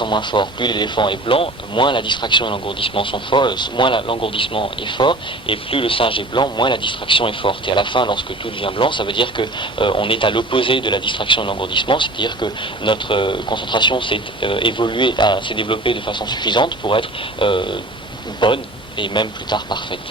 sont moins forts. Plus l'éléphant est blanc, moins la distraction et l'engourdissement sont forts, moins l'engourdissement est fort, et plus le singe est blanc, moins la distraction est forte. Et à la fin, lorsque tout devient blanc, ça veut dire que on est à l'opposé de la distraction et de l'engourdissement, c'est-à-dire que notre concentration s'est s'est développée de façon suffisante pour être bonne et même plus tard parfaite.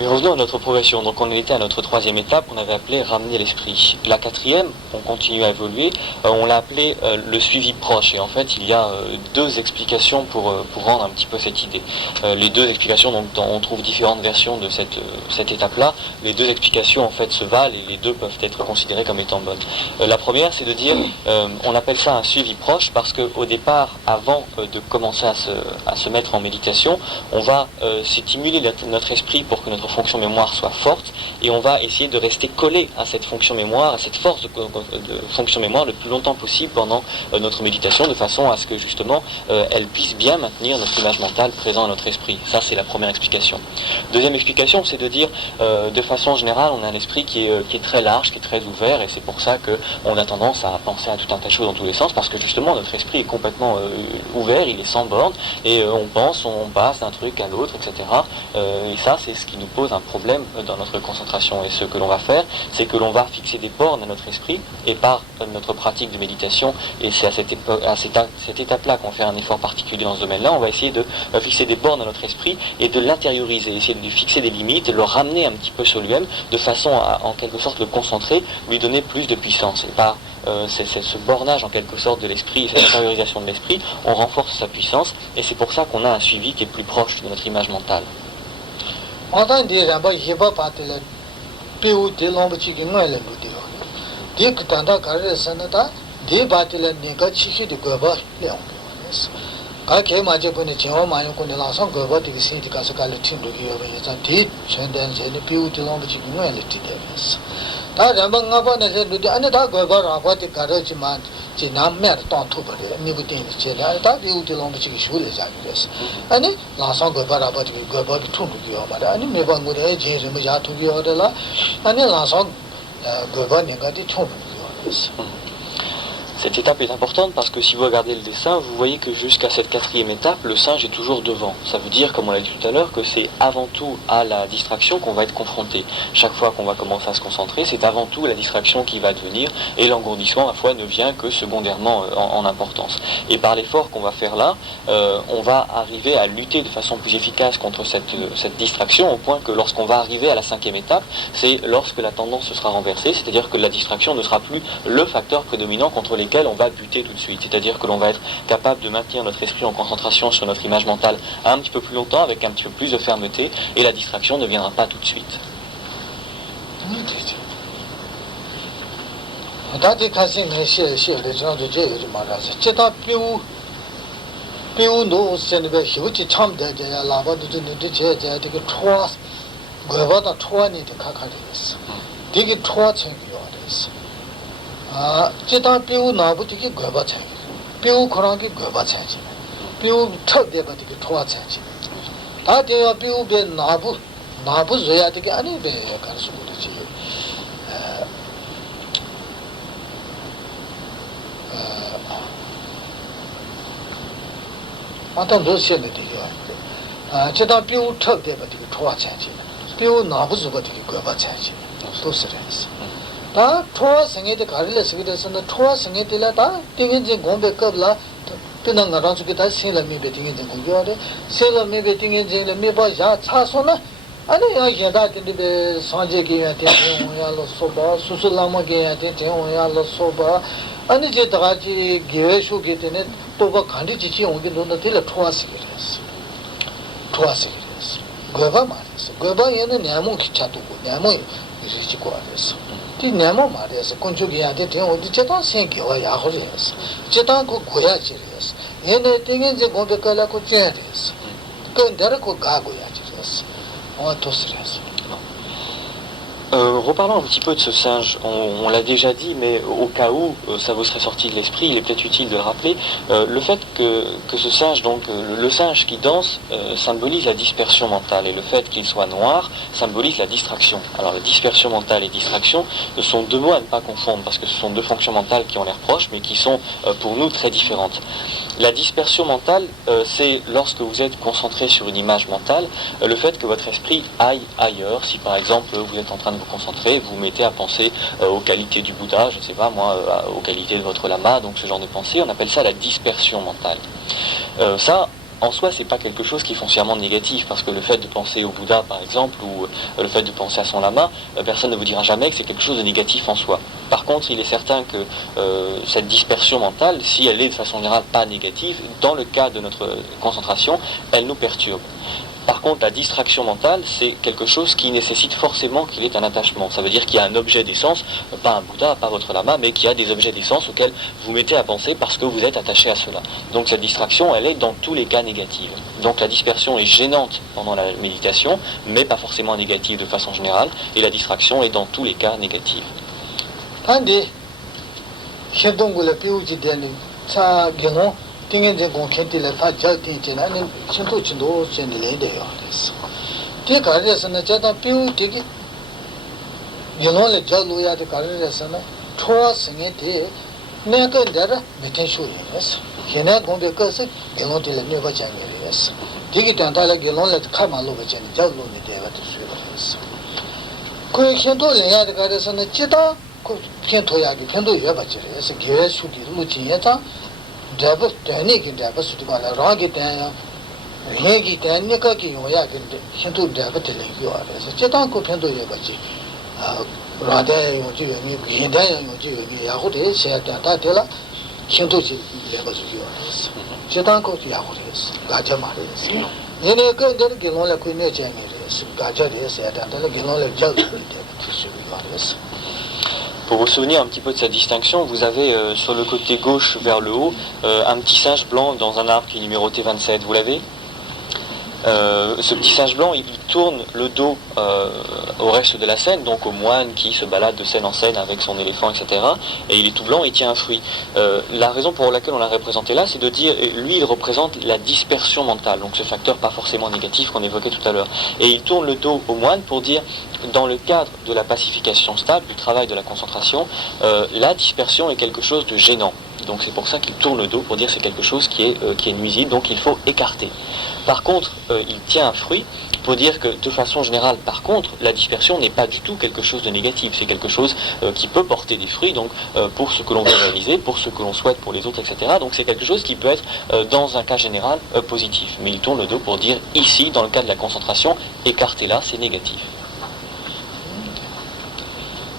Mais revenons à notre progression. Donc on était à notre troisième étape, on avait appelé ramener l'esprit. La quatrième, on continue à évoluer, on l'a appelé le suivi proche. Et en fait, il y a deux explications pour rendre un petit peu cette idée. Les deux explications, donc on trouve différentes versions de cette étape-là. Les deux explications en fait se valent et les deux peuvent être considérées comme étant bonnes. La première, c'est de dire, on appelle ça un suivi proche parce qu'au départ, avant de commencer à se mettre en méditation, on va stimuler notre esprit pour que notre fonction mémoire soit forte et on va essayer de rester collé à cette fonction mémoire, à cette force de fonction mémoire le plus longtemps possible pendant notre méditation de façon à ce que justement elle puisse bien maintenir notre image mentale présente à notre esprit. Ça c'est la première explication. Deuxième explication, c'est de dire de façon générale on a un esprit qui est très large, qui est très ouvert et c'est pour ça qu'on a tendance à penser à tout un tas de choses dans tous les sens parce que justement notre esprit est complètement ouvert, il est sans borne et on pense, on passe d'un truc à l'autre, etc. Et ça c'est ce qui nous pose un problème dans notre concentration. Et ce que l'on va faire, c'est que l'on va fixer des bornes à notre esprit, et par notre pratique de méditation, et c'est à cette étape-là qu'on fait un effort particulier dans ce domaine-là, on va essayer de fixer des bornes à notre esprit et de l'intérioriser, essayer de lui fixer des limites, de le ramener un petit peu sur lui-même, de façon à, en quelque sorte, le concentrer, lui donner plus de puissance. Et par ce bornage, en quelque sorte, de l'esprit, cette intériorisation de l'esprit, on renforce sa puissance, et c'est pour ça qu'on a un suivi qui est plus proche de notre image mentale. 어떤 데라바 히바 파텔 페우 델롬치기 뭐를 보디요 디크탄다 가르선다 디바텔 네가 치시디 거바 레옹데스 가게 마제분이 제어 많이 군에 나서 거바 디기 신디 가서 갈로 팀도기 여베자 디 전된 제니 페우 델롬치기 뭐를 티데스 다 잠방가바네서 루디 안에 다 거바 아바티 가르지만 지남메 돈토버레 니부딘 제라 다 페우 델롬치기 슈레 자기레스 아니 나서 거바라바디 거바기 퉁도기요 말아 아니 매방고래 제르무 야투기요들라 아니 나서 거바니가디 퉁도기요. Cette étape est importante parce que si vous regardez le dessin, vous voyez que jusqu'à cette quatrième étape, le singe est toujours devant. Ça veut dire, comme on l'a dit tout à l'heure, que c'est avant tout à la distraction qu'on va être confronté. Chaque fois qu'on va commencer à se concentrer, c'est avant tout la distraction qui va advenir et l'engourdissement, ma foi, ne vient que secondairement en importance. Et par l'effort qu'on va faire là, on va arriver à lutter de façon plus efficace contre cette distraction au point que lorsqu'on va arriver à la cinquième étape, c'est lorsque la tendance se sera renversée, c'est-à-dire que la distraction ne sera plus le facteur prédominant contre lesquels on va buter tout de suite. C'est-à-dire que l'on va être capable de maintenir notre esprit en concentration sur notre image mentale un petit peu plus longtemps, avec un petit peu plus de fermeté, et la distraction ne viendra pas tout de suite. 제단 배우 나부티기 거바 차이 배우 그런게 거바 차이 배우 턱대바티기 토와 차이 다 되어 배우 배 나부 줘야 되게 아니 배 가르쳐 보듯이 어떤 도시에 되게 제가 비우 턱대가 되게 좋아하지. 비우 나부즈가 되게 거바지. 또 쓰레스. 다 초와 생애대 가릴래 쓰기에서는 초와 생애대라 다 띵인지 공배 겁라 그는 나랑 저기 다 신라미 베팅인지 공교래 신라미 베팅인지 미바 야 차소나 아니 야 야다인데 산제기야 대용야로 소바 수술라마게야 대용야로 소바 아니 제 다가지 기회쇼게 되네 또가 간디지지 온게 논다 될 초와시기랬어 초와시기랬어 거바 말했어 거바 얘는 내몸 기차도고 내몸 이지고 알았어 이 내모 말이었어. 건축이한테 대원도 제단 생겨와 야호리였어. 제단 그 고야지였어. 얘네 땡인지 공백하려고 째렸어. 그 내려고 가고야지였어. 도스렸어. Reparlons un petit peu de ce singe, on l'a déjà dit, mais au cas où ça vous serait sorti de l'esprit, il est peut-être utile de le rappeler, le fait que ce singe, donc le singe qui danse, symbolise la dispersion mentale, et le fait qu'il soit noir symbolise la distraction. Alors la dispersion mentale et distraction sont deux mots à ne pas confondre, parce que ce sont deux fonctions mentales qui ont l'air proches, mais qui sont pour nous très différentes. La dispersion mentale, c'est lorsque vous êtes concentré sur une image mentale, le fait que votre esprit aille ailleurs. Si par exemple vous êtes en train de vous concentrer, vous vous mettez à penser aux qualités du Bouddha, je ne sais pas moi, aux qualités de votre lama, donc ce genre de pensée, on appelle ça la dispersion mentale. Ça, en soi, c'est pas quelque chose qui est foncièrement négatif, parce que le fait de penser au Bouddha, par exemple, ou le fait de penser à son lama, personne ne vous dira jamais que c'est quelque chose de négatif en soi. Par contre, il est certain que cette dispersion mentale, si elle est de façon générale pas négative, dans le cas de notre concentration, elle nous perturbe. Par contre, la distraction mentale, c'est quelque chose qui nécessite forcément qu'il y ait un attachement. Ça veut dire qu'il y a un objet d'essence, pas un Bouddha, pas votre lama, mais qu'il y a des objets d'essence auxquels vous mettez à penser parce que vous êtes attaché à cela. Donc cette distraction, elle est dans tous les cas négative. Donc la dispersion est gênante pendant la méditation, mais pas forcément négative de façon générale, et la distraction est dans tous les cas négative. 띵인제 공캔들에 다 절대지나 아니 신도 진도 전례돼요. 그래서 대가에서는 제가 비우 되게 연원에 절로야 될 가르에서는 초화성에 대해 내가 내가 메텐쇼예요. 걔네 공부 거서 연원들에 내가 장이랬어. 되게 단달에 연원에 가만로 버전이 절로네 대가도 수요했어. 그 신도래야 될 가르에서는 제가 그 편도야기 편도여 버전에서 계획 수기 루진에다 Dabba Daniki Dabba Sutimala, Ragi Dana, Hegi Danikaki, Yakin, Hindu Dabba telling you are as a Chetanko Pendo Yabachi, Rada Yoji, Hinda Yoji, Yahudi, Sayatela, Hindu Yabazu, Chetanko Yahudis, Gajamaris. In a good Gilona Queen Janis, Gajaris, and the Gilona Jelly, Pour vous souvenir un petit peu de cette distinction, vous avez sur le côté gauche vers le haut un petit singe blanc dans un arbre qui est numéroté 27, vous l'avez ? Ce petit singe blanc, il tourne le dos au reste de la scène, donc au moine qui se balade de scène en scène avec son éléphant, etc. Et il est tout blanc et il tient un fruit. La raison pour laquelle on l'a représenté là, c'est de dire, lui, il représente la dispersion mentale, donc ce facteur pas forcément négatif qu'on évoquait tout à l'heure. Et il tourne le dos au moine pour dire, dans le cadre de la pacification stable, du travail de la concentration, la dispersion est quelque chose de gênant. Donc c'est pour ça qu'il tourne le dos, pour dire que c'est quelque chose qui est nuisible, donc il faut écarter. Par contre, il tient un fruit pour dire que de façon générale, par contre, la dispersion n'est pas du tout quelque chose de négatif, c'est quelque chose qui peut porter des fruits, donc pour ce que l'on veut réaliser, pour ce que l'on souhaite pour les autres, etc. Donc c'est quelque chose qui peut être, dans un cas général, positif. Mais il tourne le dos pour dire, ici, dans le cas de la concentration, écartez-la, c'est négatif.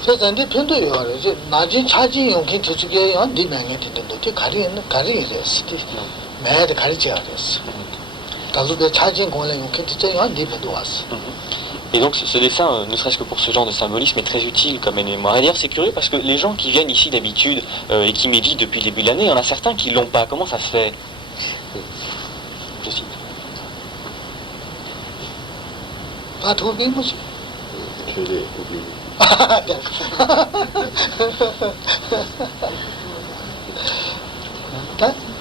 세상에 편도요. 나지 차지 용기 저쪽에 안디 나게 된다. 그 가리래스. 매드 가리지야랬어. 달로게 차지 공래 용기 저쪽에 안디 편도 왔어. Et donc ce dessin, ne serait-ce que pour ce genre de symbolisme, est très utile comme mémoire. Et d'ailleurs c'est curieux parce que les gens qui viennent ici d'habitude et qui méditent depuis le début de l'année, il y en a certains qui l'ont pas. Comment ça se fait? Je cite. Pas trop bien, monsieur. Je l'ai oublié.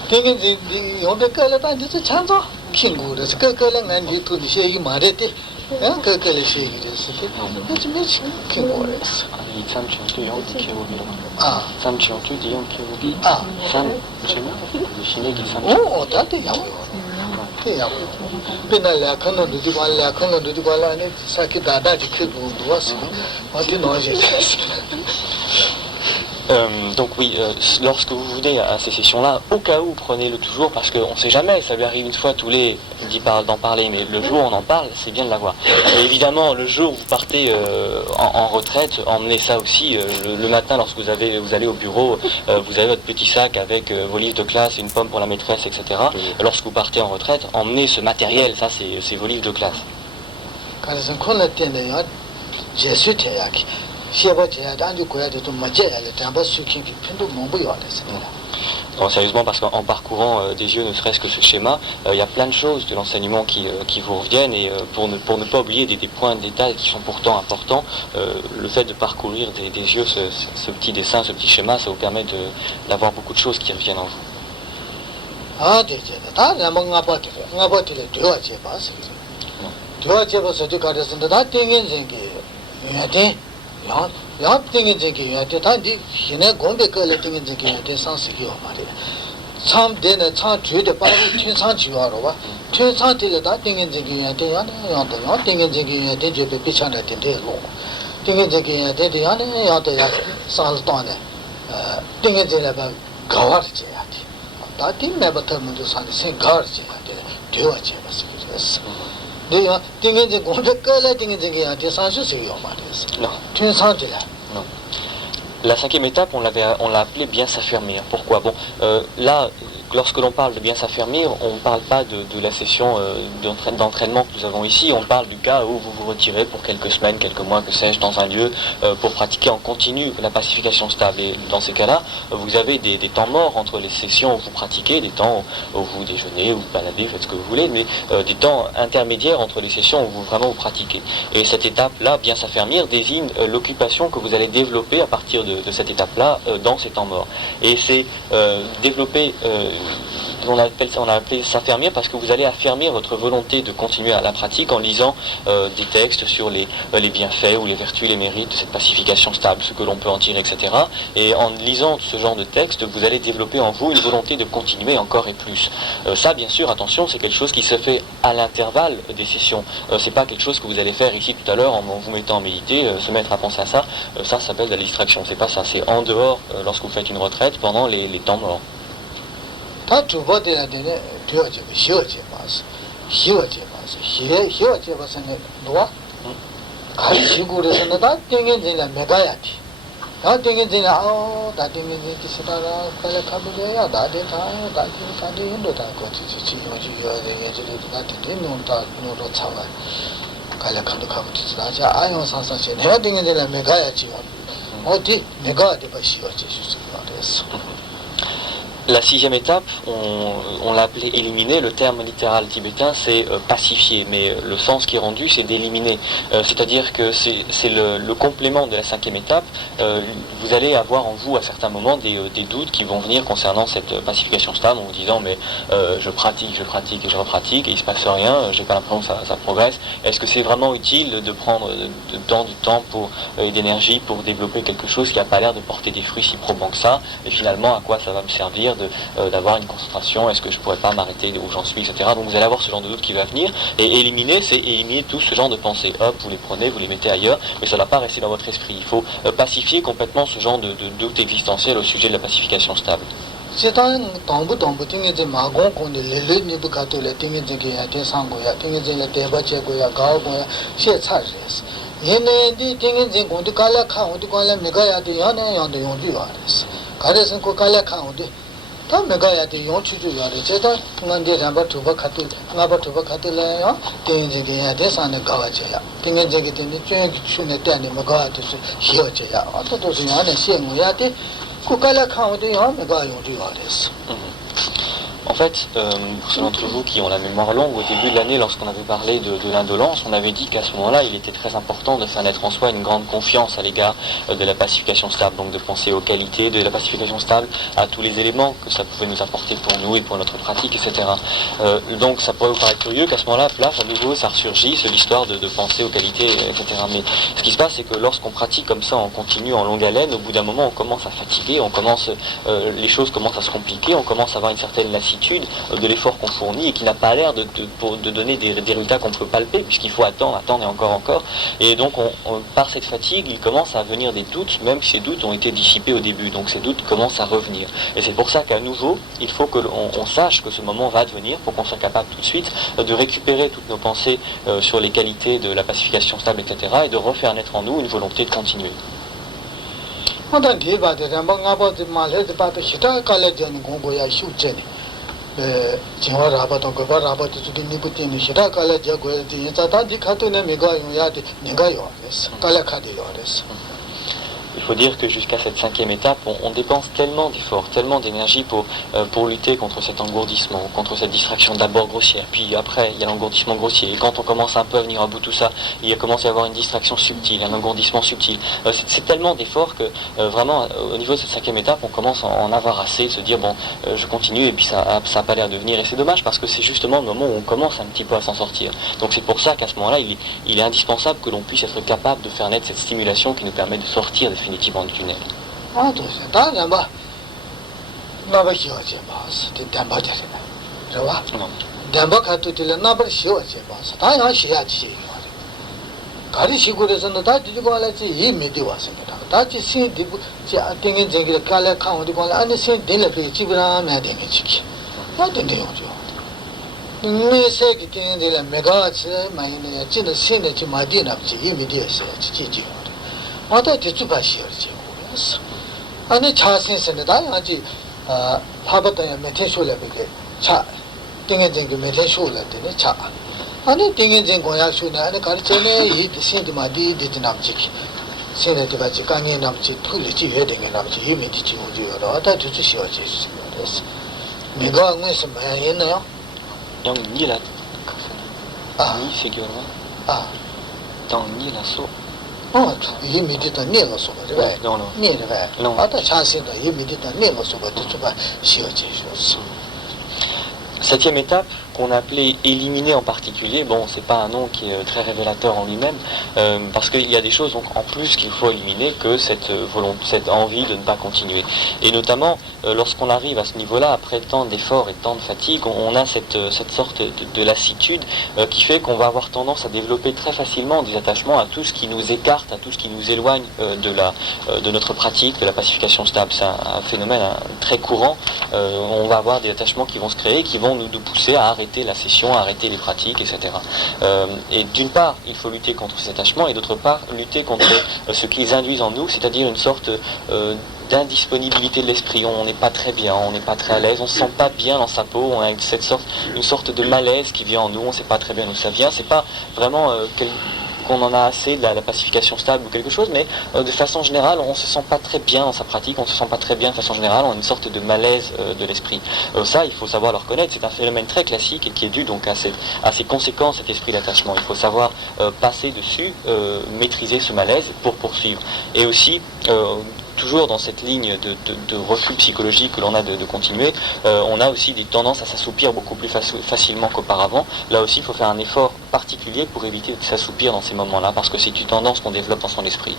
되게 용백깔에 반드시 찬서 킹구르스 그걸랑 난지 돈 시기 말했대 그걸에 시기랬어 그쯤에 킹구르스 아 삼치용주 디용 키우기 아 삼치나 시내기 삼치 오 어때 야고 Donc oui, lorsque vous venez à ces sessions-là, au cas où, prenez-le toujours, parce qu'on ne sait jamais, ça lui arrive une fois tous les... Il dit d'en parler, mais le jour où on en parle, c'est bien de l'avoir. Et évidemment, le jour où vous partez en retraite, emmenez ça aussi. Le matin, lorsque vous allez au bureau, vous avez votre petit sac avec vos livres de classe, une pomme pour la maîtresse, etc. Lorsque vous partez en retraite, emmenez ce matériel, ça c'est vos livres de classe. Non, sérieusement, parce qu'en parcourant des yeux ne serait-ce que ce schéma, il y a plein de choses de l'enseignement qui vous reviennent, et pour ne pas oublier des points de détail qui sont pourtant importants, le fait de parcourir des yeux ce petit dessin, ce petit schéma, ça vous permet d'avoir beaucoup de choses qui reviennent en vous. Non. La cinquième étape, on l'a appelée bien s'affermir. Pourquoi? Bon, là, lorsque l'on parle de bien s'affermir, on ne parle pas de la session d'entraînement que nous avons ici, on parle du cas où vous vous retirez pour quelques semaines, quelques mois, que sais-je, dans un lieu pour pratiquer en continu la pacification stable. Et dans ces cas-là, vous avez des temps morts entre les sessions où vous pratiquez, des temps où vous déjeunez, où vous baladez, faites ce que vous voulez, mais des temps intermédiaires entre les sessions où vous vous pratiquez. Et cette étape-là, bien s'affermir, désigne l'occupation que vous allez développer à partir de cette étape-là dans ces temps morts. Et c'est développer... on a appelé s'affermir parce que vous allez affermir votre volonté de continuer à la pratique en lisant des textes sur les bienfaits ou les vertus, les mérites de cette pacification stable, ce que l'on peut en tirer, etc. Et en lisant ce genre de texte, vous allez développer en vous une volonté de continuer encore et plus. Ça, bien sûr, attention, c'est quelque chose qui se fait à l'intervalle des sessions. C'est pas quelque chose que vous allez faire ici tout à l'heure en vous mettant à méditer, se mettre à penser à ça. Ça s'appelle de la distraction. C'est pas ça. C'est en dehors, lorsque vous faites une retraite, pendant les temps morts. La sixième étape, on l'a appelée éliminer. Le terme littéral tibétain, c'est pacifier, mais le sens qui est rendu, c'est d'éliminer. C'est-à-dire que c'est le complément de la cinquième étape. Vous allez avoir en vous, à certains moments, des doutes qui vont venir concernant cette pacification stable, en vous disant, mais je pratique et je repratique, et il ne se passe rien, j'ai pas l'impression que ça progresse. Est-ce que c'est vraiment utile de prendre du temps et d'énergie pour développer quelque chose qui n'a pas l'air de porter des fruits si probants que ça, et finalement, à quoi ça va me servir d'avoir une concentration, est-ce que je pourrais pas m'arrêter où j'en suis, etc. Donc vous allez avoir ce genre de doute qui va venir, et éliminer, c'est éliminer tout ce genre de pensées. Hop, vous les prenez, vous les mettez ailleurs, mais ça ne va pas rester dans votre esprit. Il faut pacifier complètement ce genre de doute existentiel au sujet de la pacification stable. En fait, pour ceux d'entre vous qui ont la mémoire longue, au début de l'année, lorsqu'on avait parlé de l'indolence, on avait dit qu'à ce moment-là, il était très important de faire naître en soi une grande confiance à l'égard de la pacification stable, donc de penser aux qualités de la pacification stable, à tous les éléments que ça pouvait nous apporter pour nous et pour notre pratique, etc. Donc ça pourrait vous paraître curieux qu'à ce moment-là, à nouveau, ça ressurgisse l'histoire de penser aux qualités, etc. Mais ce qui se passe, c'est que lorsqu'on pratique comme ça, on continue en longue haleine, au bout d'un moment, on commence à fatiguer, les choses commencent à se compliquer, on commence à avoir une certaine lassitude. lassitude de l'effort qu'on fournit et qui n'a pas l'air de donner des résultats qu'on peut palper, puisqu'il faut attendre et encore. Et donc, par cette fatigue, il commence à venir des doutes, même si ces doutes ont été dissipés au début. Donc, ces doutes commencent à revenir. Et c'est pour ça qu'à nouveau, il faut qu'on sache que ce moment va advenir, pour qu'on soit capable tout de suite de récupérer toutes nos pensées sur les qualités de la pacification stable, etc., et de refaire naître en nous une volonté de continuer. Il faut dire que jusqu'à cette 5e étape, on dépense tellement d'efforts, tellement d'énergie pour lutter contre cet engourdissement, contre cette distraction d'abord grossière, puis après il y a l'engourdissement grossier, et quand on commence un peu à venir à bout de tout ça, il commence à y avoir une distraction subtile, un engourdissement subtil. C'est tellement d'efforts que vraiment au niveau de cette 5e étape, on commence à en avoir assez, de se dire bon, je continue, et puis ça n'a pas l'air de venir, et c'est dommage parce que c'est justement le moment où on commence un petit peu à s'en sortir. Donc c'est pour ça qu'à ce moment-là, il est indispensable que l'on puisse être capable de faire naître cette stimulation qui nous permet de sortir définitivement du tunnel. 아니 차신선다 아지 파버터야 메테쇼래 비게 차 땡겐쟁그 메테쇼래 되네 차 아니 땡겐쟁 고야쇼네 아니 가르쳐네 이 신드마디 디드남지 신에도 같이 강에 남지 풀리지 해되게 남지 이미지 지우지요 아다 주지 시어지 그래서 내가 무슨 말이 있나요? ni la ni figurement dans ni la so 이 밑에다 내려서 그래. 내려봐. 아다 차신도 이 밑에다 내려서 그래. 시어지셔서. 7e étape, qu'on a appelé éliminer en particulier, bon, c'est pas un nom qui est très révélateur en lui-même, parce qu'il y a des choses donc, en plus qu'il faut éliminer que cette envie de ne pas continuer. Et notamment, lorsqu'on arrive à ce niveau-là, après tant d'efforts et tant de fatigue, on a cette sorte de lassitude qui fait qu'on va avoir tendance à développer très facilement des attachements à tout ce qui nous écarte, à tout ce qui nous éloigne de notre pratique, de la pacification stable. C'est un phénomène très courant. On va avoir des attachements qui vont se créer, qui vont nous pousser à arrêter la session, à arrêter les pratiques, etc. Et d'une part, il faut lutter contre ces attachements, et d'autre part, lutter contre ce qu'ils induisent en nous, c'est-à-dire une sorte d'indisponibilité de l'esprit. On n'est pas très bien, on n'est pas très à l'aise, on ne se sent pas bien dans sa peau, on a une sorte de malaise qui vient en nous, on ne sait pas très bien d'où ça vient. C'est pas vraiment qu'on en a assez de la pacification stable ou quelque chose, mais de façon générale, on ne se sent pas très bien dans sa pratique, on ne se sent pas très bien de façon générale, on a une sorte de malaise de l'esprit. Ça, il faut savoir le reconnaître, c'est un phénomène très classique et qui est dû donc à ces conséquences, cet esprit d'attachement. Il faut savoir passer dessus, maîtriser ce malaise pour poursuivre. Et aussi, toujours dans cette ligne de refus psychologique que l'on a de continuer, on a aussi des tendances à s'assoupir beaucoup plus facilement qu'auparavant. Là aussi, il faut faire un effort particulier pour éviter de s'assoupir dans ces moments-là, parce que c'est une tendance qu'on développe dans son esprit.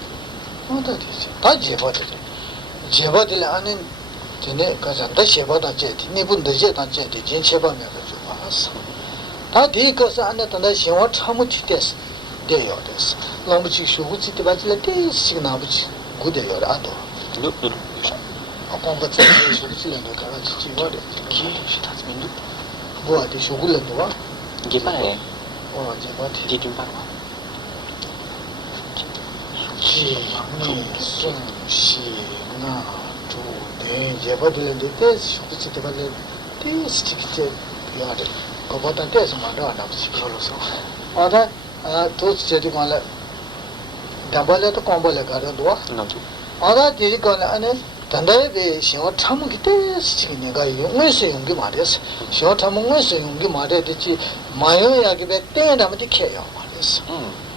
단다에 시어 참기때 시기가 용에서 용기 말했어. 시어 참용에서 용기 말했지 마요야게 땡나면 돼요 말했어.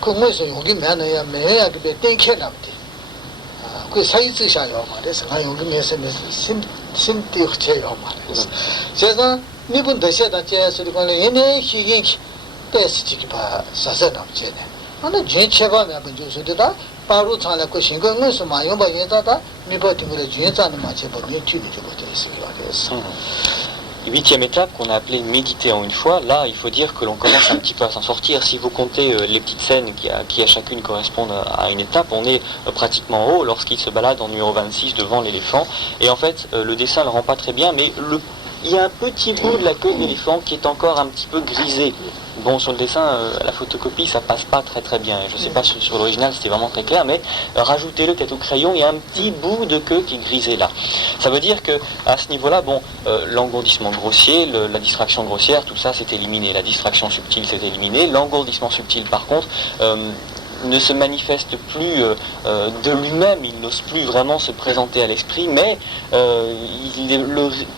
그거에서 용기 매너야 매야게 땡캐나면 돼. 그 사이즈샤요 말했어. 아 용기 매서 심티 쳐요 말했어. 제가 니분 더셔다 제스리고는 얘네 희긴 때스지기 봐 사서남제네. 아니 제체바면 먼저서다 바로 차라고 신경을 많이 봐야다 미버팅을 주의자는 맞지 보면 뒤에 좀 어떻게 쓰기가 됐어. 8e étape qu'on a appelée méditer en une fois, là il faut dire que l'on commence un petit peu à s'en sortir. Si vous comptez les petites scènes qui à chacune correspondent à une étape, on est pratiquement en haut lorsqu'il se balade en numéro 26 devant l'éléphant. Et en fait le dessin ne le rend pas très bien, mais il y a un petit bout de la queue de l'éléphant qui est encore un petit peu grisé. Bon, sur le dessin, la photocopie, ça passe pas très très bien. Je sais pas sur l'original c'était vraiment très clair, mais rajoutez-le peut-être au crayon, il y a un petit bout de queue qui est grisé là. Ça veut dire que à ce niveau-là, bon, l'engourdissement grossier, la distraction grossière, tout ça c'est éliminé. La distraction subtile c'est éliminé. L'engourdissement subtil, par contre, ne se manifeste plus de lui-même, il n'ose plus vraiment se présenter à l'esprit, mais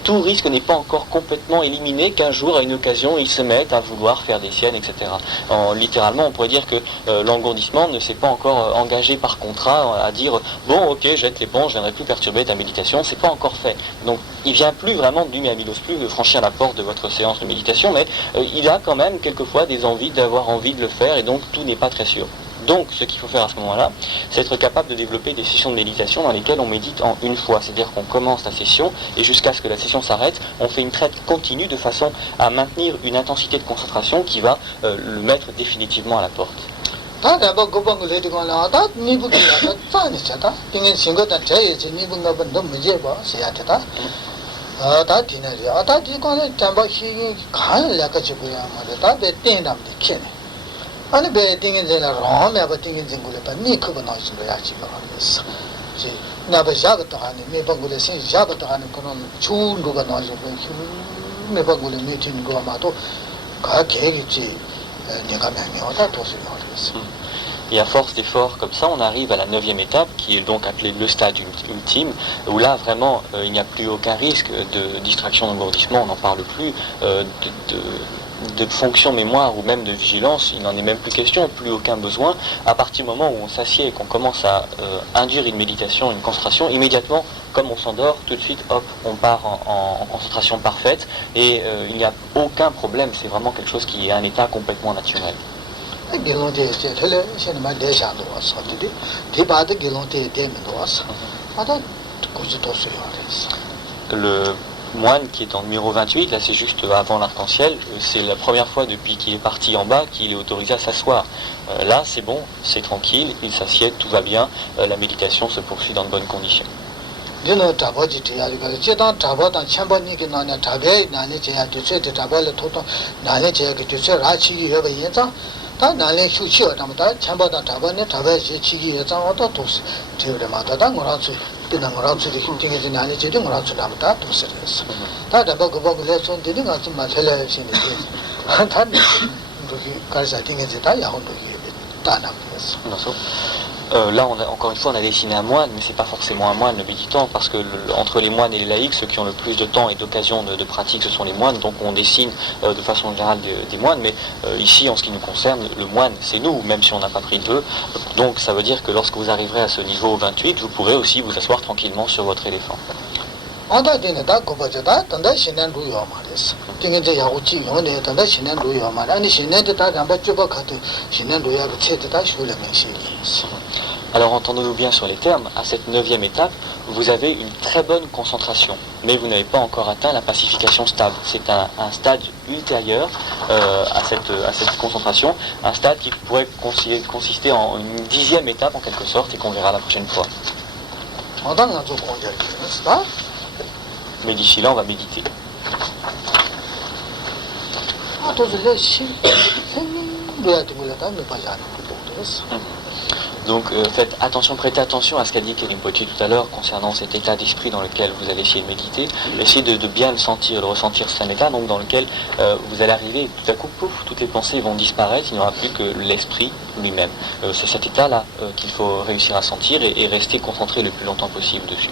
tout risque n'est pas encore complètement éliminé, qu'un jour, à une occasion, il se mette à vouloir faire des siennes, etc. Littéralement, on pourrait dire que l'engourdissement ne s'est pas encore engagé par contrat à dire « Bon, ok, jette l'éponge, je viendrai plus perturber ta méditation », c'est pas encore fait. Donc, il vient plus vraiment de lui-même, il n'ose plus franchir la porte de votre séance de méditation, mais il a quand même quelquefois des envies d'avoir envie de le faire, et donc tout n'est pas très sûr. Donc, ce qu'il faut faire à ce moment-là, c'est être capable de développer des sessions de méditation dans lesquelles on médite en une fois. C'est-à-dire qu'on commence la session et jusqu'à ce que la session s'arrête, on fait une traite continue de façon à maintenir une intensité de concentration qui va le mettre définitivement à la porte. 아니 배 띵인제나 로메 바 띵인진고래 바 니크고 나오신 거야 지금 그래서 이제 나바 잡았다 하니 매방고래 신 잡았다 하는 그런 좋은 거가 나오신 거 매방고래 미팅 거 아마도 가 계획이지 내가 명령하다 도시가 그랬어. Et à force d'efforts comme ça, on arrive à la 9e étape, qui est donc appelée le stade ultime, où là vraiment il n'y a plus aucun risque de distraction, d'engourdissement, on n'en parle plus, de fonction mémoire ou même de vigilance, il n'en est même plus question, plus aucun besoin. À partir du moment où on s'assied et qu'on commence à induire une méditation, une concentration, immédiatement, comme on s'endort, tout de suite, hop, on part en concentration parfaite et il n'y a aucun problème, c'est vraiment quelque chose qui est un état complètement naturel. Le moine qui est en numéro 28, là c'est juste avant l'arc-en-ciel, c'est la première fois depuis qu'il est parti en bas qu'il est autorisé à s'asseoir. Là c'est bon, c'est tranquille, il s'assied, tout va bien, la méditation se poursuit dans de bonnes conditions. Là, encore une fois, on a dessiné un moine, mais c'est pas forcément un moine le méditant, parce que entre les moines et les laïcs, ceux qui ont le plus de temps et d'occasion de pratique, ce sont les moines, donc on dessine de façon générale des moines, mais ici, en ce qui nous concerne, le moine, c'est nous, même si on n'a pas pris de vœux. Donc ça veut dire que lorsque vous arriverez à ce niveau 28, vous pourrez aussi vous asseoir tranquillement sur votre éléphant. Alors entendons-nous bien sur les termes, à cette 9e étape, vous avez une très bonne concentration, mais vous n'avez pas encore atteint la pacification stable. C'est un stade ultérieur à cette concentration, un stade qui pourrait consister en une 10e étape en quelque sorte et qu'on verra la prochaine fois. Mais d'ici là, on va méditer. Donc faites attention, prêtez attention à ce qu'a dit Kérim Potier tout à l'heure concernant cet état d'esprit dans lequel vous allez essayer de méditer. Essayez de bien le sentir, de ressentir cet état donc dans lequel vous allez arriver et tout à coup, pouf, toutes les pensées vont disparaître, il n'y aura plus que l'esprit lui-même. C'est cet état-là qu'il faut réussir à sentir et rester concentré le plus longtemps possible dessus.